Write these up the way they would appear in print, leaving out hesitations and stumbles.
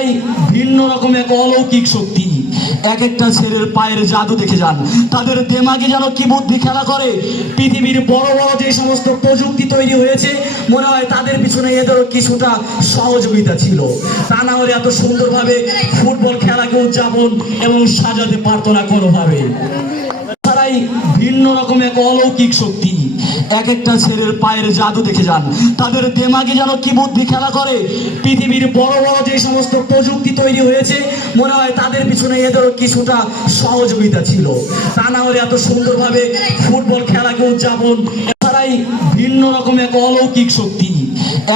তারাই ভিন্ন রকম এক অলৌকিক শক্তি। এক একটা ছেলের পায়ের জাদু দেখে যান, তাদের দেমাগে যেন কি বুদ্ধি খেলা করে। পৃথিবীর বড় বড় যে সমস্ত প্রযুক্তি তৈরি হয়েছে, মনে হয় তাদের পিছনে এদেরও কিছুটা সহযোগিতা ছিল। তা না হলে এত সুন্দরভাবে ফুটবল খেলাকে উদযাপন এবং সাজাতে পারতো না কোনোভাবে। তারাই ভিন্ন রকম এক অলৌকিক শক্তি। এক একটা ছেলের পায়ের জাদু দেখে যান, তাদের দেমাগে যেন কি বুদ্ধি খেলা করে। পৃথিবীর বড় বড় যে সমস্ত প্রযুক্তি তৈরি হয়েছে, মনে হয় তাদের পিছনে এদেরও কিছুটা সহযোগিতা ছিল। তা না হলে এত সুন্দরভাবে ফুটবল খেলাকে উদযাপন। তারাই ভিন্ন রকম এক অলৌকিক শক্তি।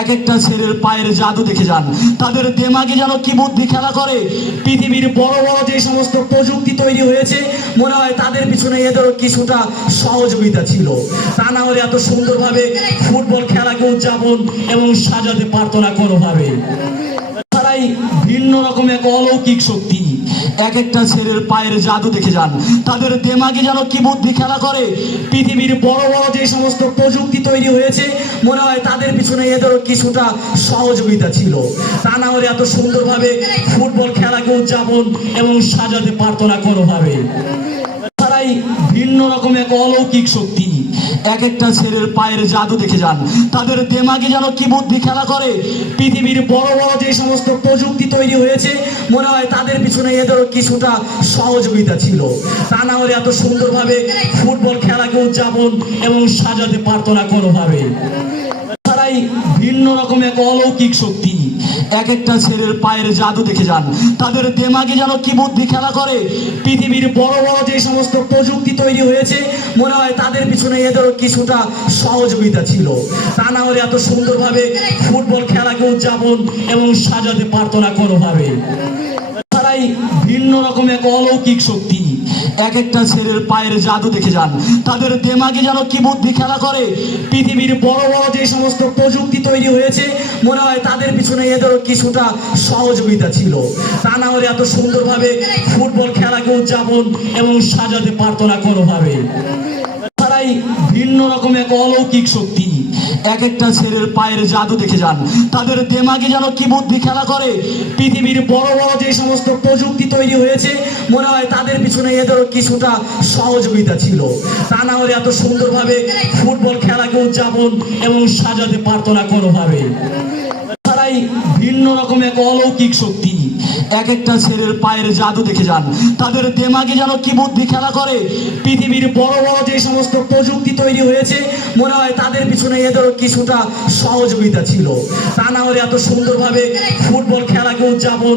এক একটা ছেলের পায়ের জাদু দেখে যান, তাদের দেমাগে যেন কি বুদ্ধি খেলা করে। পৃথিবীর বড় বড় যে সমস্ত প্রযুক্তি তৈরি হয়েছে, মনে হয় তাদের পিছনে এদেরও কিছুটা সহযোগিতা ছিল। তা না হলে এত সুন্দরভাবে ফুটবল খেলাকে উদযাপন এবং সাজাতে পারতো না কোনোভাবে। তারাই ভিন্ন রকম এক অলৌকিক শক্তি। এক একটা ছেলের পায়ের জাদু দেখে যান, তাদের দেমাগে যেন কি বুদ্ধি খেলা করে। পৃথিবীর বড় বড় যে সমস্ত প্রযুক্তি তৈরি হয়েছে, মনে হয় তাদের পিছনে এদেরও কিছুটা সহযোগিতা ছিল। তা না হলে এত সুন্দরভাবে ফুটবল খেলাকে উদযাপন এবং সাজাতে পারতো না কোনোভাবে। তারাই ভিন্ন রকম এক অলৌকিক শক্তি। এক একটা ছেলের পায়ের জাদু দেখে যান, তাদের দেমাগে যেন কি বুদ্ধি খেলা করে। পৃথিবীর বড় বড় যে সমস্ত প্রযুক্তি তৈরি হয়েছে, মনে হয় তাদের পিছনে এদেরও কিছুটা সহযোগিতা ছিল। তা না হলে এত সুন্দরভাবে ফুটবল খেলাকে উদযাপন এবং সাজাতে পারতো না কোনোভাবে। তারাই ভিন্ন রকম এক অলৌকিক শক্তি। এক একটা ছেলের পায়ের জাদু দেখে যান, তাদের দেমাগে যেন কি বুদ্ধি খেলা করে। পৃথিবীর বড় বড় যে সমস্ত প্রযুক্তি তৈরি হয়েছে, মনে হয় তাদের পিছনে এদেরও কিছুটা সহযোগিতা ছিল। তা না হলে এত সুন্দরভাবে ফুটবল খেলাকে উদযাপন এবং সাজাতে পারতো না কোনোভাবে। তারাই ভিন্ন রকম এক অলৌকিক শক্তি। এক একটা ছেলের পায়ের জাদু দেখে যান, তাদের দেমাগে যেন কি বুদ্ধি খেলা করে। পৃথিবীর বড় বড় যে সমস্ত প্রযুক্তি তৈরি হয়েছে, মনে হয় তাদের পিছনে এদেরও কিছুটা সহযোগিতা ছিল। তা না হলে এত সুন্দরভাবে ফুটবল খেলাকে উদযাপন এবং সাজাতে পারতো না কোনোভাবে। তারাই ভিন্ন রকম এক অলৌকিক শক্তি। এক একটা ছেলের পায়ের জাদু দেখে যান, তাদের দেমাগে যেন কি বুদ্ধি খেলা করে। পৃথিবীর বড় বড় যে সমস্ত প্রযুক্তি তৈরি হয়েছে, মনে হয় তাদের পিছনে এদেরও কিছুটা সহযোগিতা ছিল। তা না হলে এত সুন্দরভাবে ফুটবল খেলাকে উদযাপন এবং সাজাতে পারতো না কোনোভাবে। তারাই ভিন্ন রকম এক অলৌকিক শক্তি। এক একটা ছেলের পায়ের জাদু দেখে যান, তাদের দেমাগে যেন কি বুদ্ধি খেলা করে। পৃথিবীর বড় বড় যে সমস্ত প্রযুক্তি তৈরি হয়েছে, মনে হয় তাদের পিছনে এদেরও কিছুটা সহযোগিতা ছিল। তা না হলে এত সুন্দরভাবে ফুটবল খেলাকে উদযাপন